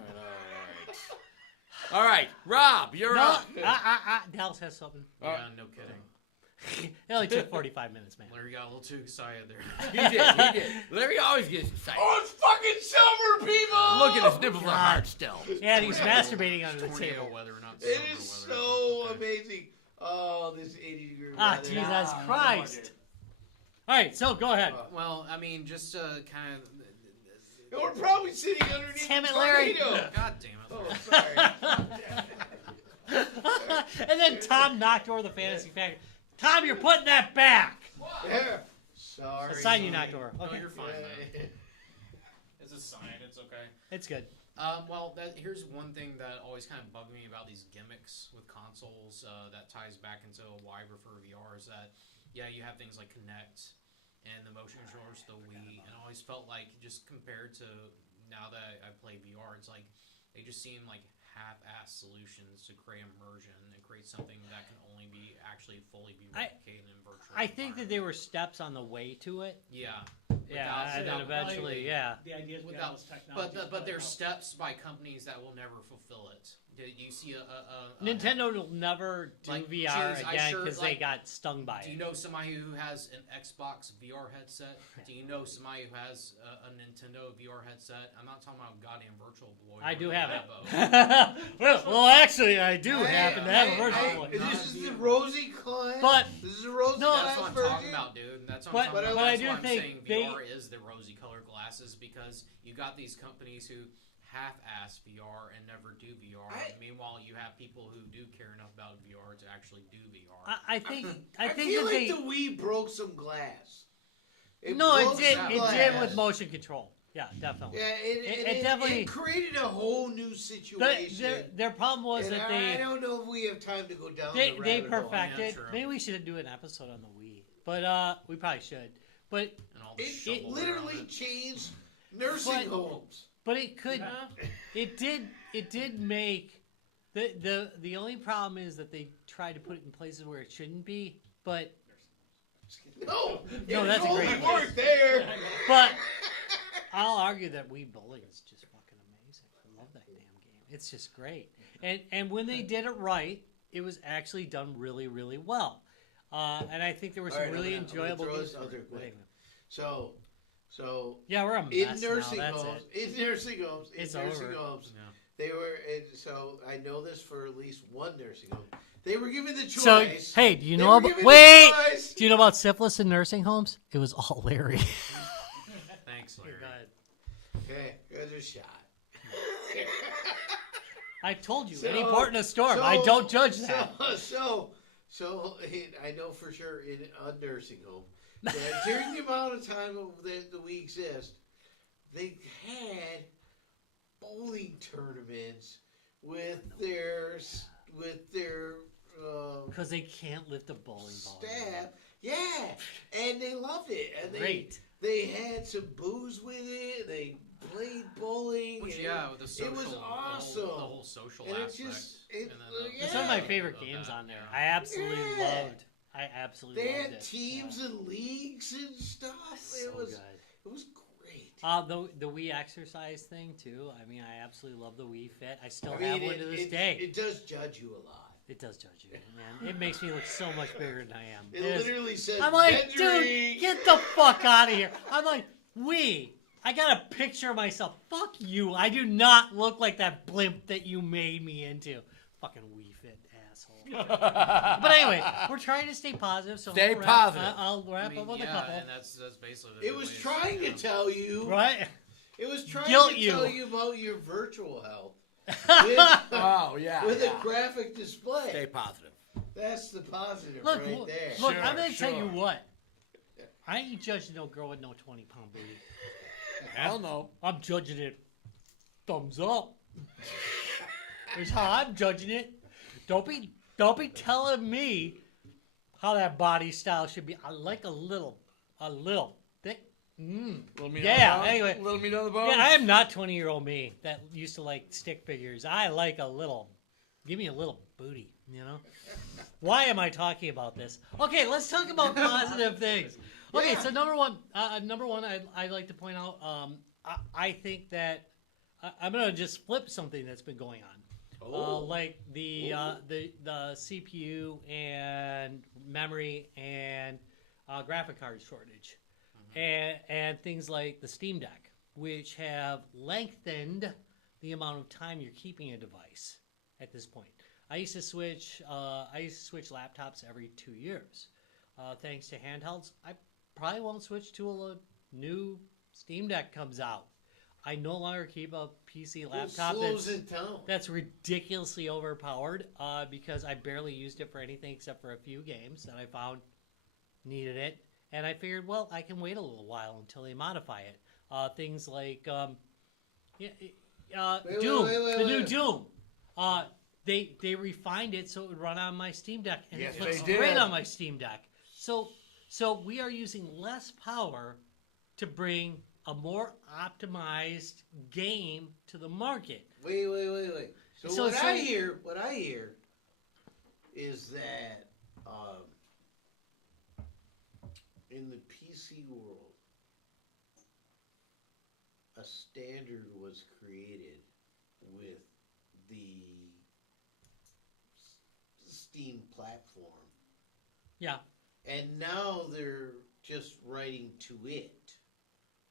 All right, Rob, you're No, up. Dallas has something. yeah, no kidding. It only took 45 minutes, man. Larry got a little too excited there. He did. Larry always gets excited. Oh, it's fucking summer, people! Look at his nipples are hard still. Yeah, and he's masturbating under the Tornado table. weather, not It summer is weather. so Okay. amazing. Oh, this 80-degree Ah, weather. Jesus Christ. All right, so go ahead. Well, I mean, just to kind of. And we're probably sitting underneath Damn the it, Larry. tornado. God damn it. Oh, sorry. And then Tom knocked over the fantasy factory. Tom, you're putting that back. Yeah. Sorry. A sign you knocked over. No, Okay, you're fine, Yeah. man. It's a sign. It's okay. it's good. Well, here's one thing that always kind of bugged me about these gimmicks with consoles that ties back into why I prefer VR is that, yeah, you have things like Kinect and the motion controllers, the Wii, and I always felt like just compared to now that I play VR, it's like they just seem like half-ass solutions to create immersion and create something that can only be actually fully be replicated in virtual. I think that they were environment. steps on the way to it. Yeah. Yeah, Without- and then without- eventually, yeah. The idea is we Without- have this technology. But there's steps by companies that will never fulfill it. Do you see a Nintendo will never do Like, VR geez, I again sure, because like, they got stung by Do you it. know somebody who has an Xbox VR headset? Do you know somebody who has a Nintendo VR headset? I'm not talking about goddamn Virtual Boy. I or do have Labo. it. well, actually, I do happen to have a Virtual Hey, Boy. this is the rosy class. But- this is a rosy No, class That's what I'm version. talking about, dude. That's what But- I'm talking about. but I That's do why I'm think saying they- VR is the rosy colored glasses because you got these companies who half-ass VR and never do VR. Meanwhile, you have people who do care enough about VR to actually do VR. I think I think feel that like they the Wii broke some glass. no, it broke did. some It did glass. with motion control. Yeah, definitely. Yeah, It definitely- it created a whole new But situation. their problem was and that I they don't know if we have time to go down they the rabbit hole. perfected. true. Maybe we should do an episode on the Wii, but we probably should. But and all the It shovelware on literally it. changed nursing But- homes. But it could, it did make the only problem is that they tried to put it in places where it shouldn't be. But No, No, it that's a only great worked there. I'll argue that Wii Bowling is just fucking amazing. I love that damn game. It's just great. And when they did it right, it was actually done really really well. And I think there were some All right, really I'm gonna enjoyable throw games. this out there But quick. anyway. So Yeah, we're a in mess nursing now. That's homes, it. in nursing homes, It's in nursing over. homes, Yeah. They were, and so I know this for at least one nursing home. They were given the So, choice. hey, do you They know were about given the wait? choice. Do you know about syphilis in nursing homes? It was all Larry. Thanks, Larry. Okay, there's a shot. I told you, So- any port in a storm. so- I don't judge that. So I know for sure in a nursing home that during the amount of time that we exist, they had bowling tournaments with their Because they can't lift a bowling ball. staff. Yeah, and they loved it. And Great. They had some booze with it. They played bowling. Which, and yeah, with the social, it was awesome. the whole social And it aspect. just- and then the- It's one of my Yeah. favorite of games that, on there. yeah. I absolutely Yeah. loved. I absolutely They loved had it. teams Yeah. and leagues and stuff. So It was good. great. The Wii exercise thing too. I mean, I absolutely love the Wii Fit. I still I mean, have one to this day. It does judge you a lot. It does judge you, man. It makes me look so much bigger than I am. It is- literally says, I'm like, "Benjury." dude, get the fuck out of here. I'm like, Wii. I got a picture of myself. Fuck you. I do not look like that blimp that you made me into. Fucking Wii Fit asshole. But anyway, we're trying to stay positive. So Stay I'll wrap, positive. I'll I wrap mean, up with yeah, a couple. and that's basically. It was trying to tell you. Right? It was trying Guilt to you. tell you about your virtual health Oh yeah. with yeah. a graphic display. Stay positive. That's the positive Look, right there. look. Sure, I'm gonna tell you sure. what. I ain't judging no girl with no 20-pound booty. Hell no. I'm judging it. Thumbs up. Here's how I'm judging it. Don't be telling me how that body style should be. I like a little thick. Little meat Yeah, on the bone? anyway. Little meat on the bone. Yeah, I am not 20-year-old me that used to like stick figures. I like a little. Give me a little booty, you know? Why am I talking about this? Okay, let's talk about positive things. Okay, so number one, I'd like to point out, I think that I'm gonna just flip something that's been going on, like the CPU and memory and graphic card shortage, and things like the Steam Deck, which have lengthened the amount of time you're keeping a device at this point. I used to switch laptops every 2 years. Thanks to handhelds, I probably won't switch till a new Steam Deck comes out. I no longer keep a PC laptop slows it down. that's ridiculously overpowered because I barely used it for anything except for a few games that I found needed it. And I figured, well, I can wait a little while until they modify it. Things like Doom, the new Doom. They refined it so it would run on my Steam Deck, and Yes, it looks they great did. on my Steam Deck. So we are using less power to bring a more optimized game to the market. Wait. So it's what I like- hear is that in the PC world, a standard was created with the Steam platform, Yeah, and now they're just writing to it.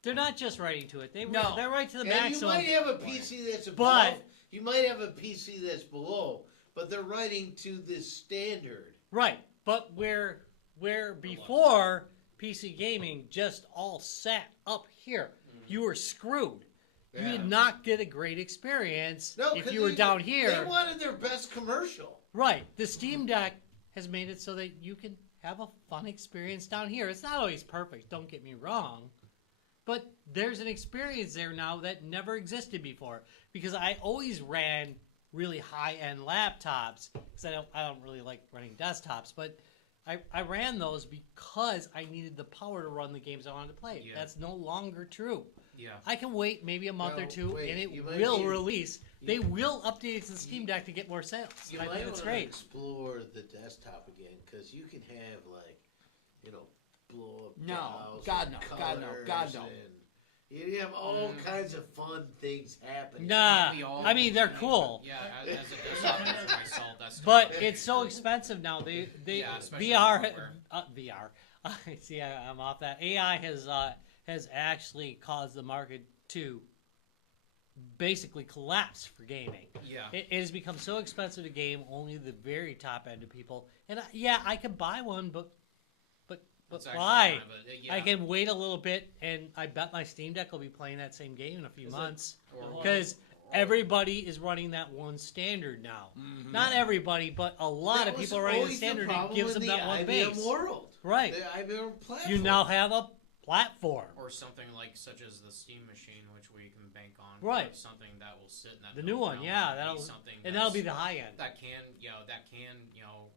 they're not just writing to it. They're right to the And maximum. you might have a PC that's above. But- You might have a PC that's below, but they're writing to this standard. Right, but where before PC gaming just all sat up here, you were screwed. You Yeah. did not get a great experience No, if 'cause you were they- down here. They wanted their best commercial. Right, the Steam Deck has made it so that you can have a fun experience down here. It's not always perfect, don't get me wrong, but there's an experience there now that never existed before because I always ran really high-end laptops because I don't really like running desktops, but I ran those because I needed the power to run the games I wanted to play. Yeah. That's no longer true. Yeah. I can wait maybe a month or Well, two, wait, and it you might will need- release. They will update it to the Steam Deck to get more sales. You I might think want it's to great. explore the desktop again because you can have blow up. No, dolls God and no, God no, God colors no. and you have all kinds of fun things happening. Nah, We all- I mean they're cool, Yeah, as a desktop user myself, that's. but it's so expensive now. They Yeah, especially VR hardware. VR. See, I'm off that. AI has actually caused the market to basically collapsed for gaming. Yeah. It has become so expensive to game, only the very top end of people. And I could buy one, but It's actually why? kind of yeah. I can wait a little bit, and I bet my Steam Deck will be playing that same game in a few months. Or Because everybody is running that one standard now. Not everybody, but a lot of people are running the standard. It gives them that one base. World. Right. The IBM platform. You now have a platform. or something like such as the Steam machine, which we can bank on. Right. Something that will sit in that. The new build one, realm yeah, and be that'll something and that'll be that's- the high end. that can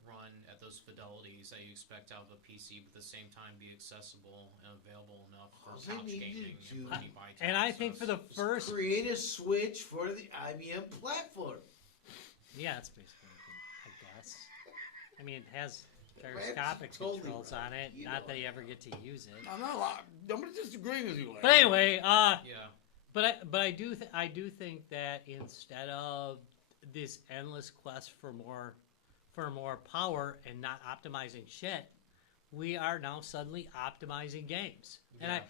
run at those fidelities that you expect out of a PC, but at the same time be accessible and available enough for All they couch needed gaming to- and pretty buy time. And I So think for the it's- first, Create a switch for the IBM platform. yeah, that's basically what I guess. I mean, it has That's gyroscopic totally controls right. on it. You Not know that you it. ever get to use it. I'm not. Nobody's disagreeing with you, Larry. But anyway, yeah. But I do think that instead of this endless quest for more power and not optimizing shit, we are now suddenly optimizing games. And Yeah.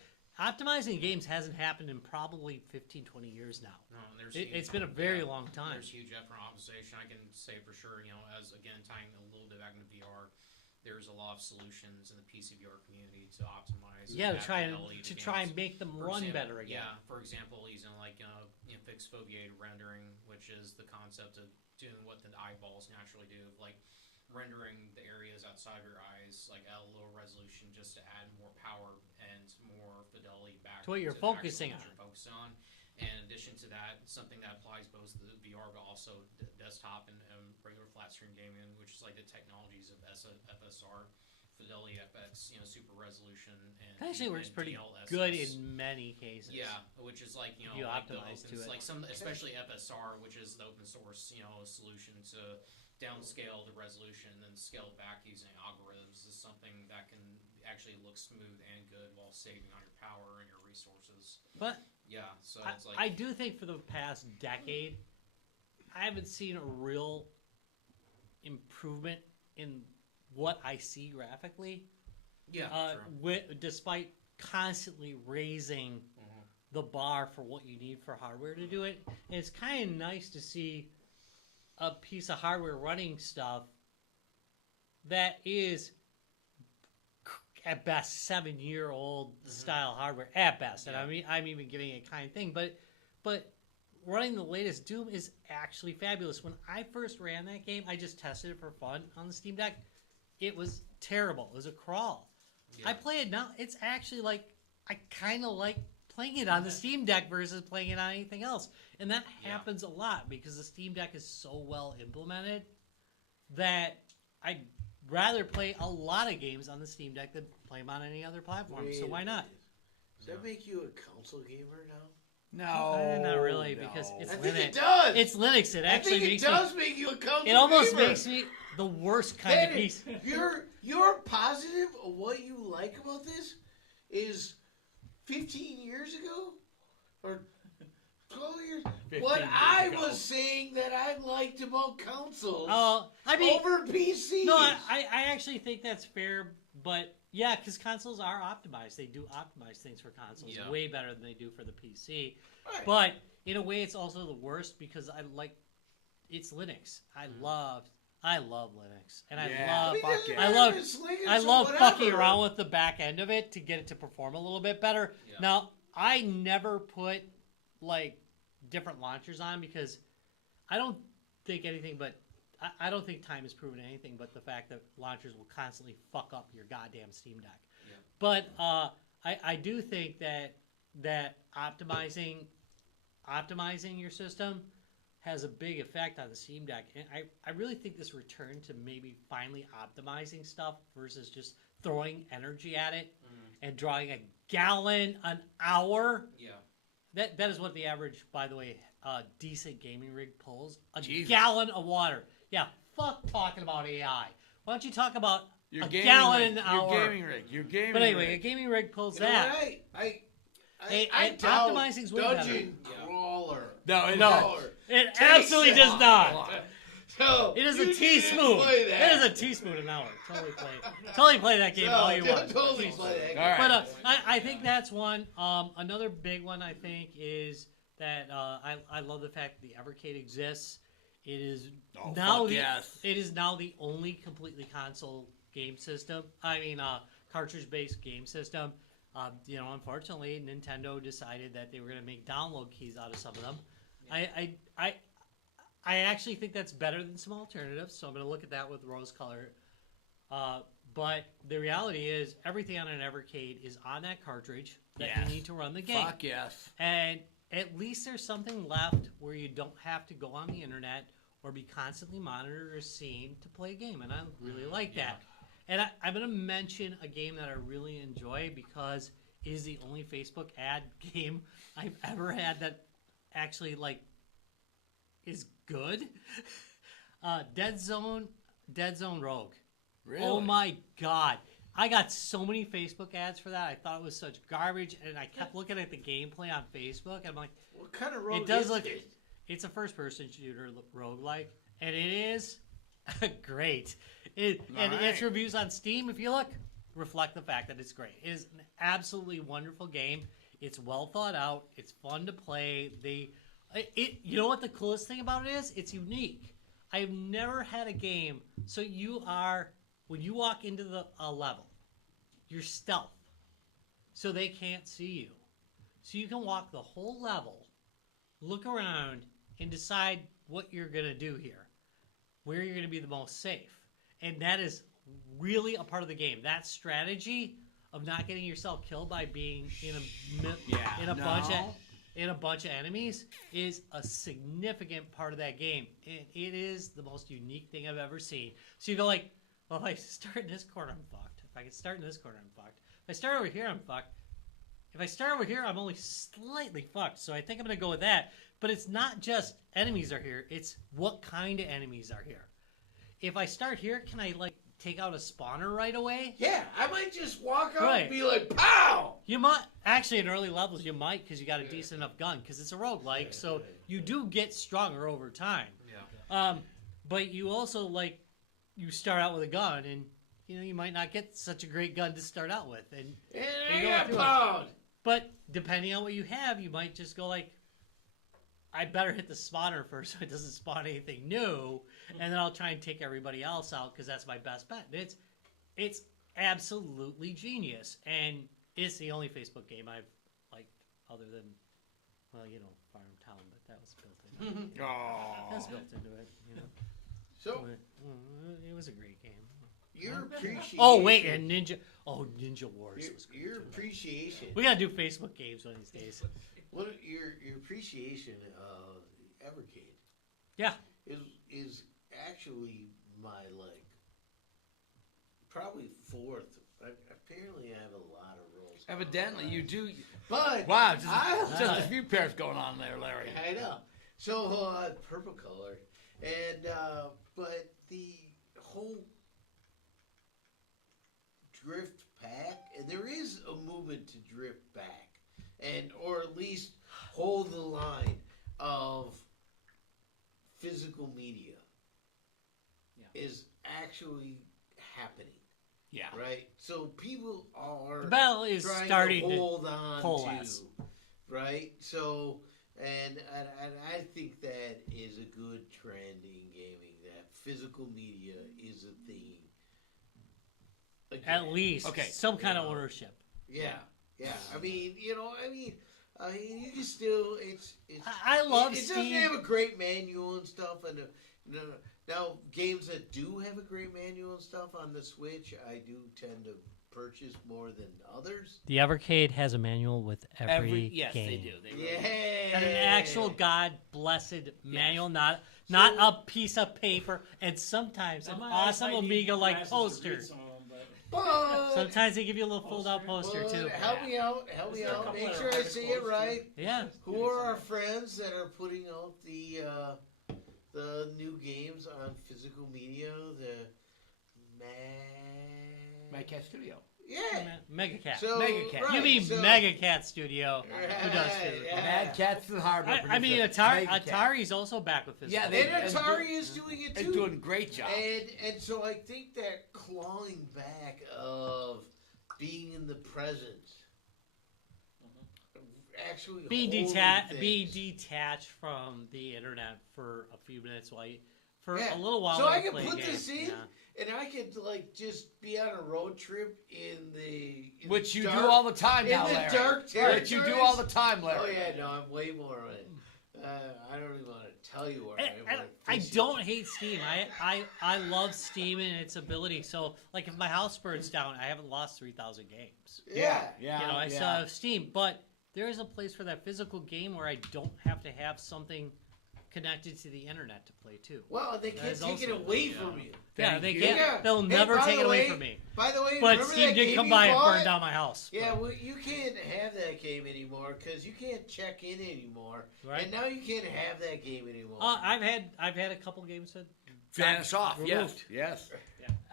optimizing games hasn't happened in probably 15, 20 years now. No, there's It's huge- been a very yeah, long time. There's huge effort and optimization. I can say for sure, as again tying a little bit back into VR, there's a lot of solutions in the PC VR community to optimize. Yeah, to that try fidelity and to try games. and make them For run example- better again. Yeah, for example, using fixed foveated rendering, which is the concept of doing what the eyeballs naturally do, like rendering the areas outside of your eyes like at a lower resolution, just to add more power and more fidelity back To what you're the actual focusing what on. You're focusing on. And in addition to that, something that applies both to the VR but also desktop and regular flat screen gaming, which is like the technologies of FSR. Fidelity FX, super resolution, and It actually works and pretty DLSS. good in many cases. Yeah, which is like you like the optimize open, to it. like some, especially FSR, which is the open source solution to downscale the resolution and then scale it back using algorithms is something that can actually look smooth and good while saving on your power and your resources. But Yeah, so it's like I do think for the past decade, I haven't seen a real improvement in what I see graphically. yeah, Despite constantly raising the bar for what you need for hardware to do it. And it's kind of nice to see a piece of hardware running stuff that is at best 7-year-old style hardware at best. And Yeah. I'm even giving it a kind thing, but running the latest Doom is actually fabulous. When I first ran that game, I just tested it for fun on the Steam Deck. It was terrible. It was a crawl. Yeah. I play it now. It's actually like I kind of like playing it on the Steam Deck versus playing it on anything else. And that happens a lot because the Steam Deck is so well implemented that I'd rather play a lot of games on the Steam Deck than play them on any other platform. So why not? Does that make you a console gamer now? No, Not really, because it's I think Linux. it does. It's Linux. It I actually think it makes does make you a console it almost gamer. makes me the worst kind of Danny, piece. you're positive of what you like about this is 15 years ago or 12 years. 15 What years I ago. was saying that I liked about consoles I mean, over PCs. no, I actually think that's fair, but yeah, because consoles are optimized. They do optimize things for consoles Yeah. way better than they do for the PC. Right. But in a way, it's also the worst because it's Linux. I love Linux, and Yeah, I love fuck yeah. I love I fucking around with the back end of it to get it to perform a little bit better. Yeah. Now, I never put like different launchers on because I don't think anything but I don't think time has proven anything but the fact that launchers will constantly fuck up your goddamn Steam Deck. Yeah. But I do think that optimizing your system has a big effect on the Steam Deck. And I really think this return to maybe finally optimizing stuff versus just throwing energy at it and drawing a gallon an hour. Yeah. That is what the average, by the way, decent gaming rig pulls. A Jesus. gallon of water. Yeah, fuck talking about AI. Why don't you talk about Your a gaming gallon rig, an hour? Your gaming rig. Your gaming But anyway, rig. a gaming rig pulls You know that. what? Hey, I doubt optimizing's way better. Dungeon Yeah. Crawler. No, it's No. not. It Takes absolutely it. does not. So, It is you a need to teaspoon. play It that. is a teaspoon an hour. Totally play that game all you want. Totally play that. All right. But I think that's one. Another big one I think is that I love the fact that the Evercade exists. It is Oh, now fuck the yes. it is now the only completely console game system. I mean, cartridge-based game system. Unfortunately, Nintendo decided that they were going to make download keys out of some of them. I actually think that's better than some alternatives, so I'm going to look at that with rose-color. But the reality is, everything on an Evercade is on that cartridge that Yes. you need to run the game. Fuck yes. And at least there's something left where you don't have to go on the internet or be constantly monitored or seen to play a game, and I really like that. And I'm going to mention a game that I really enjoy because it is the only Facebook ad game I've ever had that actually is good. Dead Zone Rogue. Really? Oh my god. I got so many Facebook ads for that. I thought it was such garbage, and I kept looking at the gameplay on Facebook, and I'm like, What kind of rogue it does is look. it? It's a first-person shooter roguelike, and it is great. And Alright. its reviews on Steam, if you look, reflect the fact that it's great. It is an absolutely wonderful game. It's well thought out. It's fun to play. You know what the coolest thing about it is? It's unique. I've never had a game. So when you walk into a level, you're stealth, so they can't see you. So you can walk the whole level, look around, and decide what you're going to do here, where you're going to be the most safe. And that is really a part of the game. That strategy of not getting yourself killed by being in a bunch of enemies is a significant part of that game. And it is the most unique thing I've ever seen. So you go like, well, if I start in this corner, I'm fucked. If I can start in this corner, I'm fucked. If I start over here, I'm fucked. If I start over here, I'm only slightly fucked. So I think I'm going to go with that. But it's not just enemies are here. It's what kind of enemies are here. If I start here, can I take out a spawner right away? Yeah, I might just walk out Right. and be like, pow! You might. Actually, in early levels, you might because you got a decent enough gun because it's a roguelike. So you do get stronger over time. Yeah. But you also, you start out with a gun and, you might not get such a great gun to start out with. And And You I go got through it. pound! But depending on what you have, you might just go I better hit the spawner first so it doesn't spawn anything new, and then I'll try and take everybody else out because that's my best bet. It's absolutely genius, and it's the only Facebook game I've liked other than, Farm Town, but that was built in. That was Oh. built into it, So, But, it was a great game. your appreciation... Oh wait, and Ninja Wars was great Your too. appreciation... We gotta do Facebook games one of these days. What your appreciation of Evercade Yeah. is actually my probably fourth. Apparently, I have a lot of roles. Evidently, you do. But Wow, I- just a few pairs going on there, Larry. I know. So purple color, and but the whole drift back, and there is a movement to drift back, and or at least hold the line of physical media is actually happening, Yeah. right? So people are The battle is trying starting to hold on coalesce. to, right? So, and I think that is a good trend in gaming. That physical media is a thing. Again. At least Okay. some kind of Yeah. ownership. Yeah. I mean, you can still. It's. I love It doesn't Steam. have a great manual and stuff, and now games that do have a great manual and stuff on the Switch, I do tend to purchase more than others. The Evercade has a manual with every Yes, game. they do. They really Yeah, And an actual God blessed manual, not So- a piece of paper, and sometimes an awesome Amiga like poster. But Sometimes they give you a little fold out poster too. help me out. Is there a couple Make that sure are I hard to see it close, right. Yeah. Who are our friends that are putting out the new games on physical media? The My Cat Studio. Yeah. Megacat. So, Megacat. right, You mean so- Megacat Studio? Who does physical? Yeah. Mad Cat's the hardware. I mean, producer. Atari's Megacat. also back with physical. Yeah, they- And Atari is doing it They're too. doing a great job. And so I think that clawing back of being in the present actually Be holding detached from the internet for a few minutes for Yeah. a little while. So while I you can play put games. this in, Yeah. and I could like just be on a road trip in Which you dark, do all the time now, in the Larry. dark Which you do all the time, Oh Larry. yeah, no, I'm way more on it. I don't even want to tell you where I am. And I don't hate Steam. I love Steam and its ability. So, like, if my house burns down, I haven't lost 3,000 games. Yeah. Yeah. You know, I yeah. still have Steam. But there is a place for that physical game where I don't have to have something connected to the internet to play too. Well, they That can't is take it also- away yeah. from you. Yeah, Thank they you. can't. Yeah. They'll Hey, never by take the it away way- from me. By the way, But remember Steam that did game come you by and bought? burn down my house. Yeah, but- well, you can't have that game anymore because you can't check in anymore, Right. and now you can't have that game anymore. I've had a couple games that Vanish off. Yes. removed. Yes.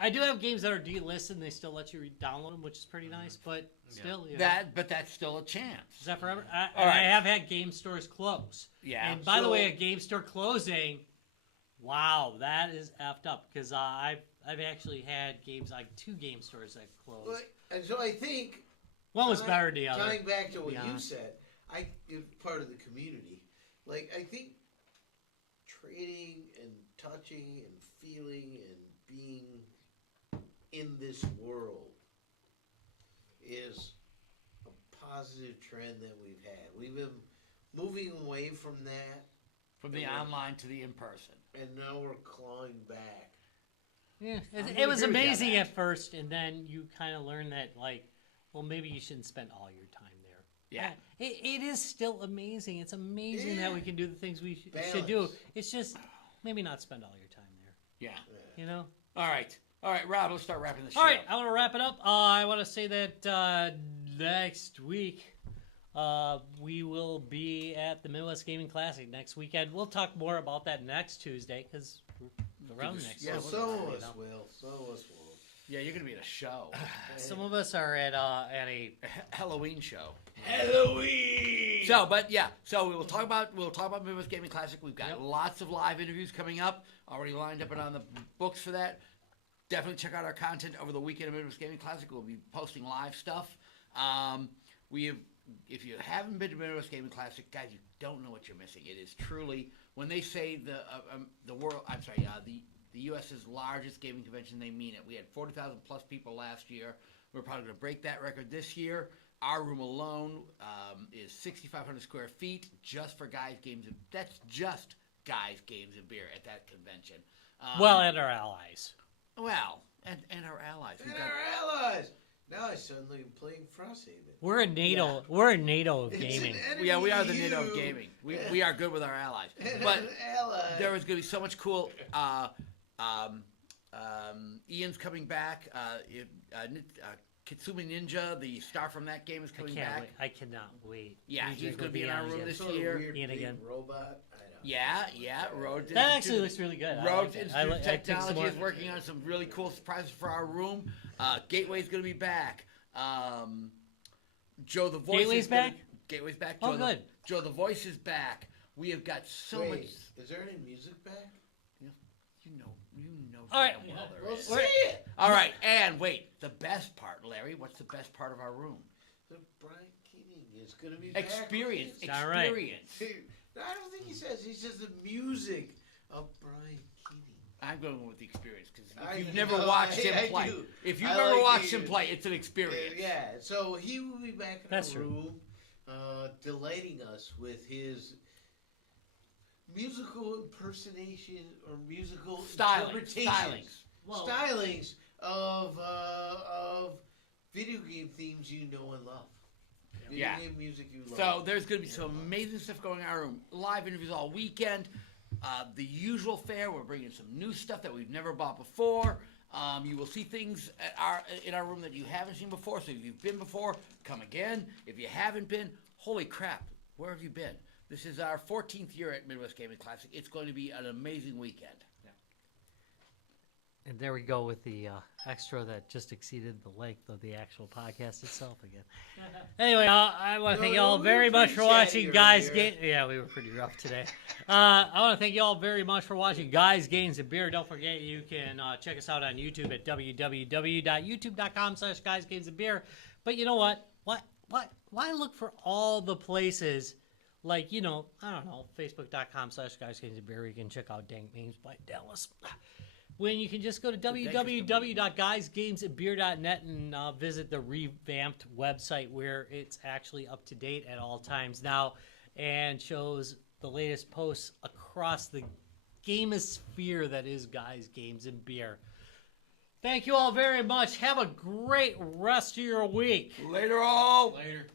I do have games that are delisted and they still let you download them, which is pretty nice. But still, you know, But that's still a chance. is that forever? All I right. have had game stores close. Yeah. And by the so- way, a game store closing, wow, that is effed up because I've actually had games like 2 game stores that closed. But- and so I think One was better than the other. tying back to what be you honest. said, I is part of the community. Like I think trading and touching and feeling and being in this world is a positive trend that we've had. We've been moving away from that, From the online to the in-person. and now we're clawing back. Yeah, I'm it gonna was agree with you on amazing that. at first, and then you kind of learn that, like, well, maybe you shouldn't spend all your time there. Yeah. It is still amazing. It's amazing that we can do the things we should do. Balance. It's just maybe not spend all your time there. Yeah. You know. All right. All right, Rob, let's start wrapping the show. All right, I want to wrap it up. I want to say that next week we will be at the Midwest Gaming Classic next weekend. We'll talk more about that next Tuesday because we're around next. Yeah, Well, week, some of you us know. will. Some of us won't. Yeah, you're going to be at a show. Some of us are at a Halloween show. Halloween. So, but yeah, so we'll talk about Midwest Gaming Classic. We've got Yep. lots of live interviews coming up, already lined up and on the books for that. Definitely check out our content over the weekend of Midwest Gaming Classic. We'll be posting live stuff. If you haven't been to Midwest Gaming Classic, guys, you don't know what you're missing. It is truly, when they say the U.S.'s largest gaming convention, they mean it. We had 40,000 plus people last year. We're probably going to break that record this year. Our room alone is 6,500 square feet just for guys, games, and that's just guys, games, and beer at that convention. well, and our allies. Well, and our allies. And We've got, our allies. Now I suddenly am playing Frosthaven. We're a NATO. Yeah. We're a NATO of It's an gaming. enemy yeah, we are to the NATO of you. gaming. We are good with our allies. And But an ally. there is going to be so much cool. Ian's coming back. Kitsumi Ninja, the star from that game, is I coming can't back. wait. I cannot wait. Yeah, We he's just gonna be in our room again. this Sort of year. weird Ian big again. robot. I know. Yeah, Rhodes That actually Institute- looks really good. I Rhodes like it. Institute of I think some Technology more- is working on some really cool surprises for our room. Gateway's going to be back. Joe the Voice Gateway's is gonna- back? Gateway's back. Oh, Joe good. Joe the Voice is back. We have got so Wait, much. is there any music back? You know. All right. damn well there We'll is. see it. All right, and wait, the best part, Larry. What's the best part of our room? The Brian Keating is going to be back. Experience. with All right. Experience. us. I don't think he says. He says the music of Brian Keating. I'm going with the experience because I if you've never know, watched I him play, do. if you've I never like watched the- him play, it's an experience. Yeah, so he will be back in That's the true. room, delighting us with his musical impersonation or musical interpretations, stylings of video game themes you know and love. Video Yeah. game music you love. So there's going to be some amazing stuff going on in our room. Live interviews all weekend. The usual fare. We're bringing some new stuff that we've never bought before. You will see things in our room that you haven't seen before. So if you've been before, come again. If you haven't been, holy crap, where have you been? This is our 14th year at Midwest Gaming Classic. It's going to be an amazing weekend. And there we go with the extra that just exceeded the length of the actual podcast itself again. Anyway, I want to thank you all we very were much for pretty watching chatty Guys earlier. Game. Yeah, we were pretty rough today. I want to thank you all very much for watching Guys Games and Beer. Don't forget you can check us out on YouTube at www.youtube.com/guysgamesandbeer. But you know what? Why look for all the places like, you know, I don't know, facebook.com/guysgamesandbeer where you can check out Dank Memes by Dallas. When you can just go to www.guysgamesandbeer.net and visit the revamped website where it's actually up to date at all times now and shows the latest posts across the gamosphere that is Guys, Games, and Beer. Thank you all very much. Have a great rest of your week. Later all. Later.